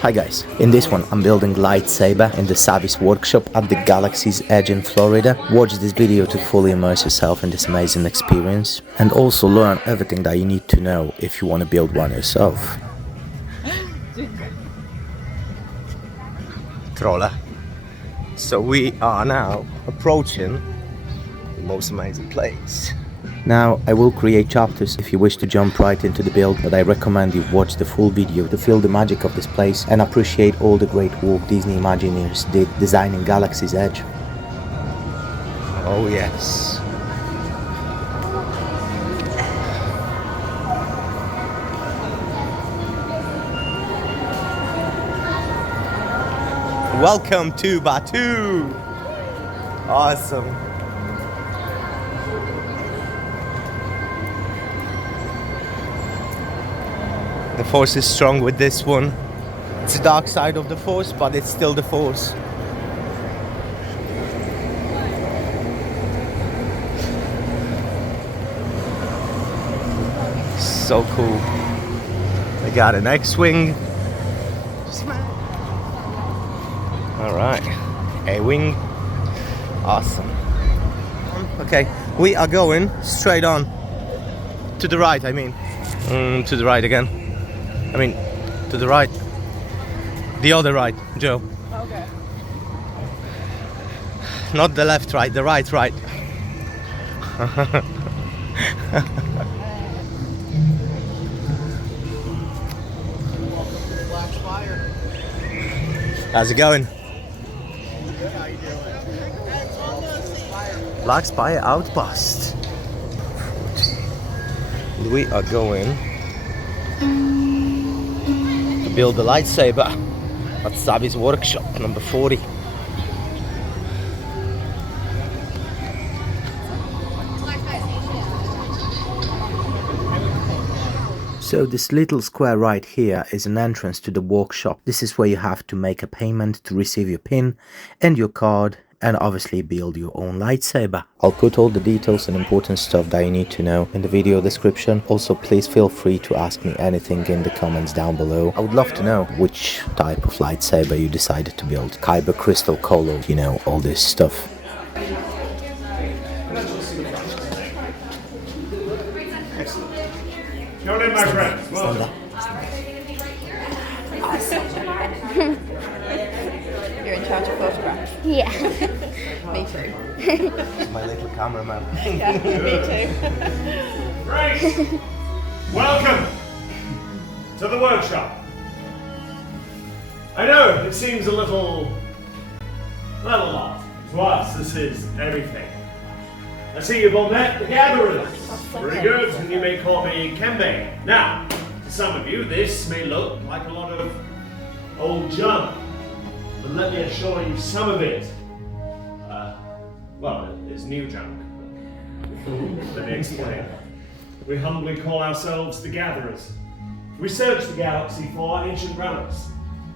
Hi guys, in this one I'm building lightsaber in the Savi's workshop at the Galaxy's Edge in Florida. Watch this video to fully immerse yourself in this amazing experience and also learn everything that you need to know if you want to build one yourself. Trolla. So we are now approaching the most amazing place. Now, I will create chapters if you wish to jump right into the build, but I recommend you watch the full video to feel the magic of this place and appreciate all the great work Disney Imagineers did designing Galaxy's Edge. Oh yes. Welcome to Batuu! Awesome. The force is strong with this one. It's the dark side of the force, but it's still the force. So cool. I got an X-wing. Alright, A-wing. Awesome. Okay, we are going straight on. To the right, I mean. To the right again. I mean, to the right. The other right, Joe. Okay. Not the left right, the right right. How's it going? Good, how you doing? Black Spire Outpost. We are going to build the lightsaber at Savi's workshop, number 40. So this little square right here is an entrance to the workshop. This is where you have to make a payment to receive your pin and your card and obviously build your own lightsaber. I'll put all the details and important stuff that you need to know in the video description. Also, please feel free to ask me anything in the comments down below. I would love to know which type of lightsaber you decided to build. Kyber, crystal, color, you know, all this stuff. Come in, my friends. Welcome. You're in charge of photographs? Yeah. Me too. My little cameraman. Yeah, me too. Great. Welcome to the workshop. I know it seems a little odd. To us, this is everything. I see you've all met the gatherers. Very good, and you may call me KENBAY. Now, to some of you, this may look like a lot of old junk, but let me assure you some of it, well, it's new junk. Let me explain. We humbly call ourselves the Gatherers. We search the galaxy for ancient relics,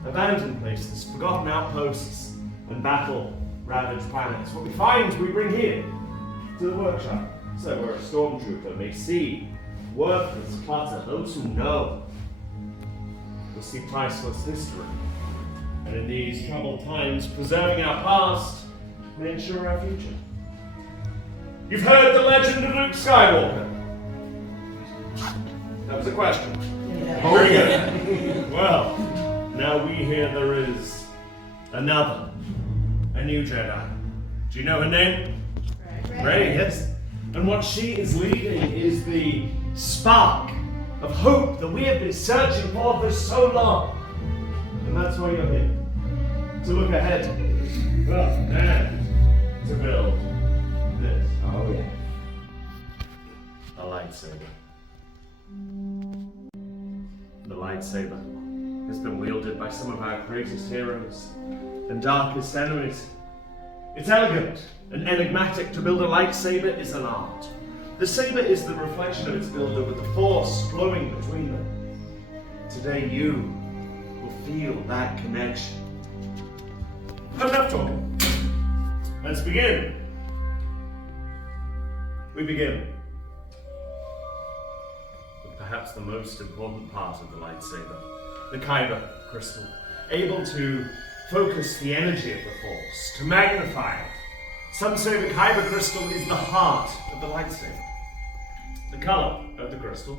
abandoned places, forgotten outposts, and battle-ravaged planets. What we find, we bring here, to the workshop. So where a stormtrooper may see worthless clutter, those who know will see priceless history. And in these troubled times, preserving our past may ensure our future. You've heard the legend of Luke Skywalker. That was a question. Yeah. Very good. Well, now we hear there is another, a new Jedi. Do you know her name? Rey, yes. And what she is leading is the spark of hope that we have been searching for so long. And that's why you're here. To look ahead. Well, and to build this. Oh yeah. A lightsaber. The lightsaber has been wielded by some of our greatest heroes and darkest enemies. It's elegant and enigmatic. To build a lightsaber is an art. The saber is the reflection of its builder with the force flowing between them. Today you will feel that connection. Enough talking. Let's begin. We begin with perhaps the most important part of the lightsaber, the Kyber crystal. able to focus the energy of the Force, to magnify it. Some say the kyber crystal is the heart of the lightsaber. The color of the crystal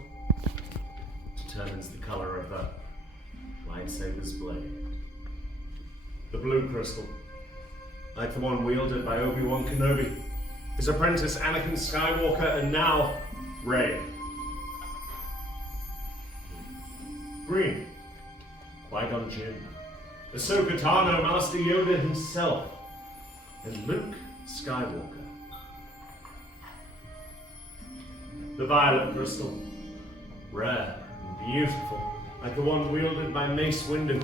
determines the color of the lightsaber's blade. The blue crystal, like the one wielded by Obi-Wan Kenobi, his apprentice Anakin Skywalker, and now Rey. Green, Qui-Gon Jinn, Ahsoka Tano, Master Yoda himself, and Luke Skywalker. The violet crystal, rare and beautiful, like the one wielded by Mace Windu.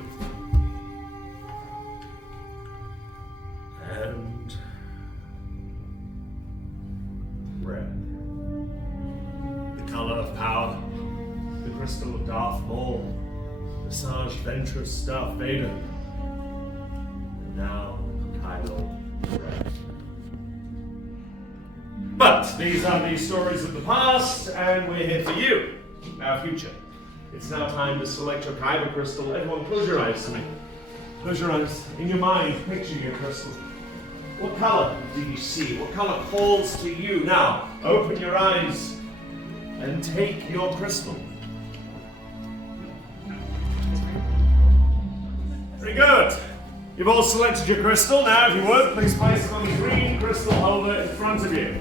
And red. The color of power, the crystal of Darth Maul, the Sarge Ventress Darth Vader, and now Kylo Ren. But these are the stories of the past, and we're here for you, our future. It's now time to select your kyber crystal. Everyone, close your eyes to me. Close your eyes. In your mind, picture your crystal. What color do you see? What color calls to you? Now, open your eyes and take your crystal. Very good. You've all selected your crystal. Now, if you would, please place it on the green crystal holder in front of you.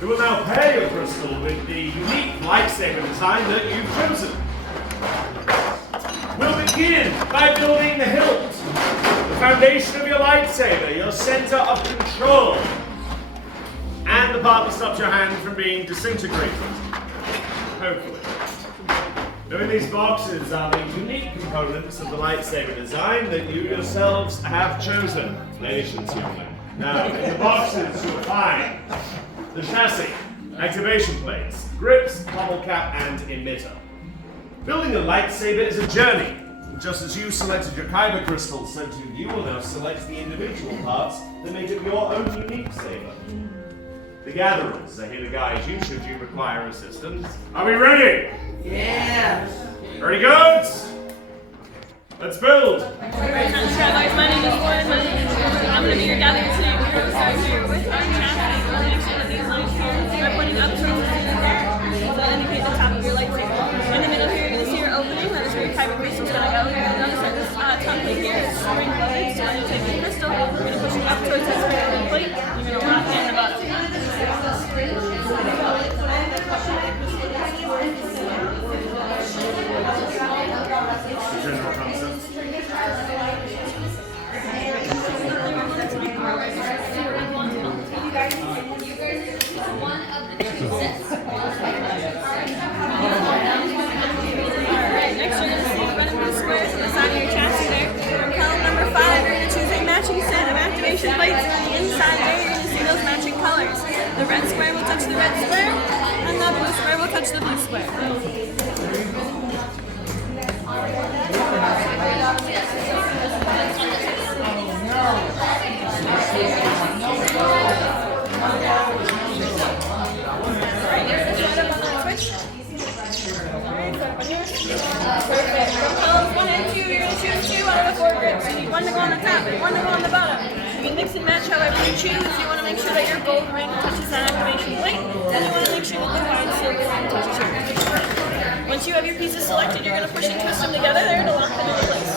We will now pair your crystal with the unique lightsaber design that you've chosen. We'll begin by building the hilt, the foundation of your lightsaber, your center of control, and the part that stops your hand from being disintegrated. Hopefully. Now in these boxes are the unique components of the lightsaber design that you yourselves have chosen, ladies and gentlemen. Now, in the boxes you'll find the chassis, activation plates, grips, bubble cap, and emitter. Building a lightsaber is a journey. Just as you selected your kyber crystal, so too you will now select the individual parts that make it your own unique saber. The gatherers are here to guide you should you require assistance. Are we ready? Yeah. Ready, goats? Let's build. Travelers, my name is Lauren. I'm going to be your gatherer today. We're going to start here with our chassis. We're going to make sure that these lines here are pointing up towards the center there to indicate the top of your lightsaber. In the middle here, you're going to see your opening. That is where your kyber crystal is going to go. You're going to notice that this tongue plate here is spring loaded. So when you take the crystal, you're going to push it up towards that spring loaded plate. You're going to lock in the bottom. General concept. Alright, next you're going to see the running blue squares on the side of your chassis there. From column number 5, you're going to choose a matching set of activation plates. On the inside there, you're going to see those matching colors. The red square will touch the red square, and the blue square will touch the blue square. Perfect. From columns 1 and 2, you're going to choose 2 out of the 4 grips. You need one to go on the top and one to go on the bottom. You can mix and match however you choose. You want to make sure that your gold ring touches that activation plate, and you want to make sure that the fine silver ring touches yours. Once you have your pieces selected, you're going to push and twist them together there to lock them into place.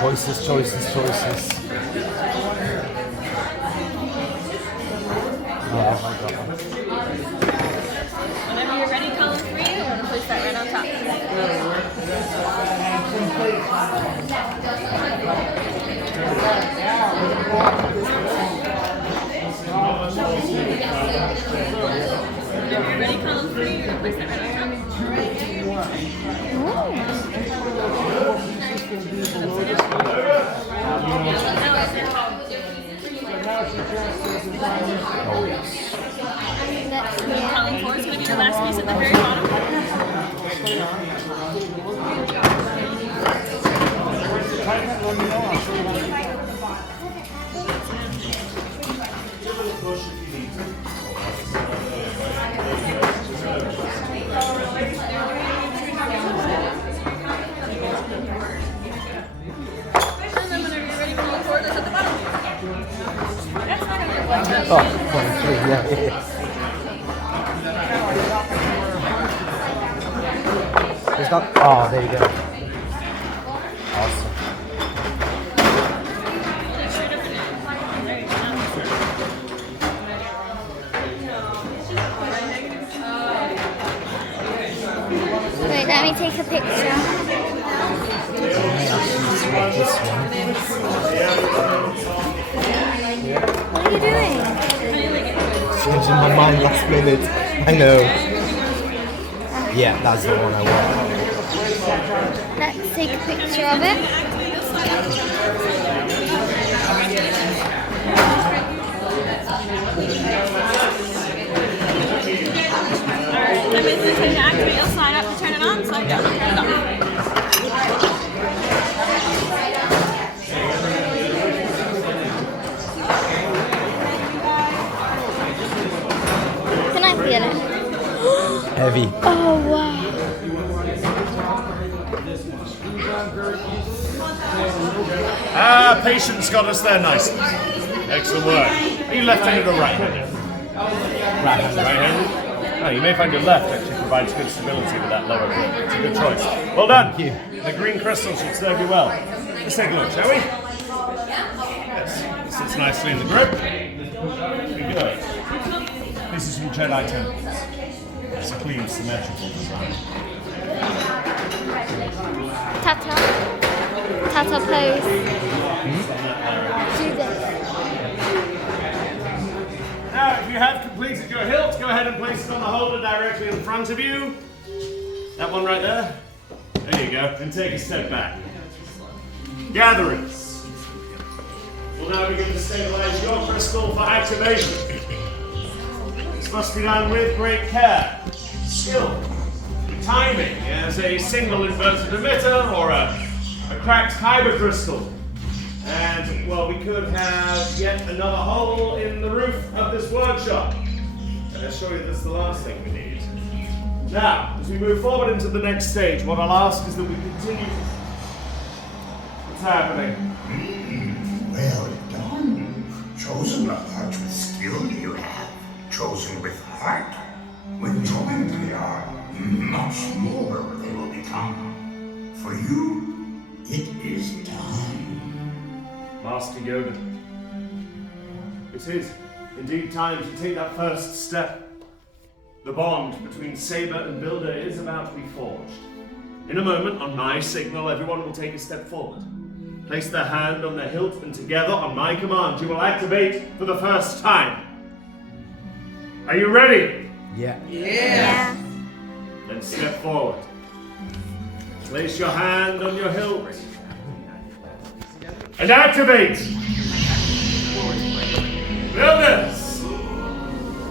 Choices, choices, choices. Oh my god. Whenever you're ready, column 3, we're going to place that right on top. Ready, count on 3, you're gonna place that right on Oh yes. top. Counting 4 is gonna be the last piece at the very bottom. And then whenever you're ready, count 4, that's at the bottom. That's not gonna work like that. Oh, 23, yeah. It's not. Oh, there you go. Awesome. Wait, let me take a picture. What are you doing? Changing my mind last minute. I know. Yeah, that's the one I want. Let's take a picture of it. Alright, that means it's going to activate, you'll slide up to turn it on, slide down to turn it off. Can I feel it? Heavy. Oh wow. Patience got us there nicely. Excellent work. Are you left-handed or right-handed? Right-handed. Right-handed? Oh, you may find your left actually provides good stability with that lower grip. It's a good choice. Well done. Thank you. The green crystal should serve you well. Let's take a look, shall we? Yes. It sits nicely in the grip. Very good. This is from Jedi temples. It's a clean, symmetrical design. Tata. Tata pose. Do this. Now, if you have completed your hilt, go ahead and place it on the holder directly in front of you. That one right there. There you go. And take a step back. Gatherers. We'll now begin to stabilize your crystal for activation. This must be done with great care, skill, timing, as a single inverted emitter or a cracked kyber crystal. And, well, we could have yet another hole in the roof of this workshop. And I assure you that's the last thing we need. Now, as we move forward into the next stage, what I'll ask is that we continue. What's happening? Well done. Chosen a part with skill you have. Chosen with heart. When joined they are, much more they will become. For you, it is done. Master Yoda. It is indeed time to take that first step. The bond between Saber and Builder is about to be forged. In a moment, on my signal, everyone will take a step forward. Place their hand on their hilt, and together, on my command, you will activate for the first time. Are you ready? Yeah. Yeah. Then step forward. Place your hand on your hilt. And activate! Builders!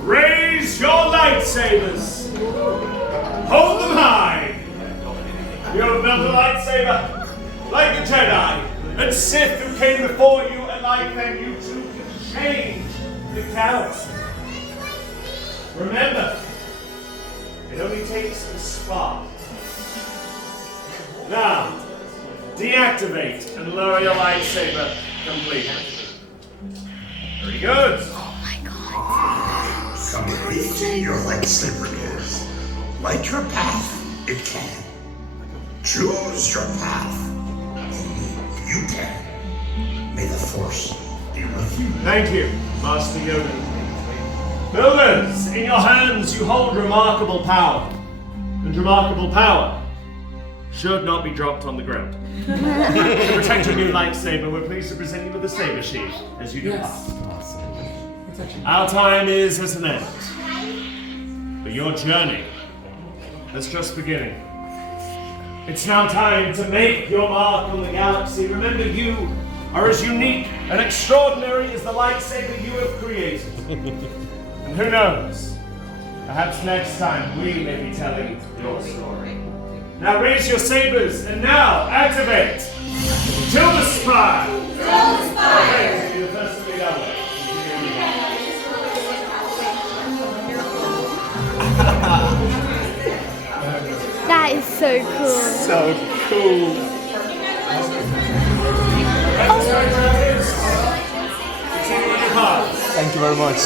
Raise your lightsabers! Hold them high! You have built a lightsaber like the Jedi and Sith who came before you, and like them, you too can change the galaxy. Remember, it only takes a spark. Now, deactivate and lower your lightsaber completely. Very good. Oh my god. Completing your lightsaber is. Light your path, it can. Choose your path, only you can. May the Force be with you. Thank you, Master Yoda. Builders, in your hands you hold remarkable power. And remarkable power should not be dropped on the ground. To protect your new lightsaber, we're pleased to present you with the saber sheath as you depart. Our time is at an end, but your journey is just beginning. It's now time to make your mark on the galaxy. Remember, you are as unique and extraordinary as the lightsaber you have created. And who knows, perhaps next time we may be telling your story. Now raise your sabers and now activate! Till the spire! Till the spire! Okay, the first of the other. That is so cool. So cool. Thank you very much.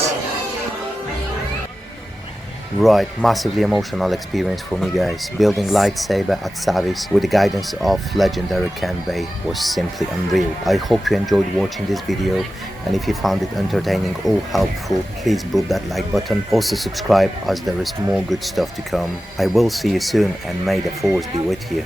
Right, massively emotional experience for me, guys. Building lightsaber at Savi's with the guidance of legendary KENBAY was simply unreal. I hope you enjoyed watching this video, and if you found it entertaining or helpful, please boop that like button. Also subscribe, as there is more good stuff to come. I will see you soon, and may the force be with you.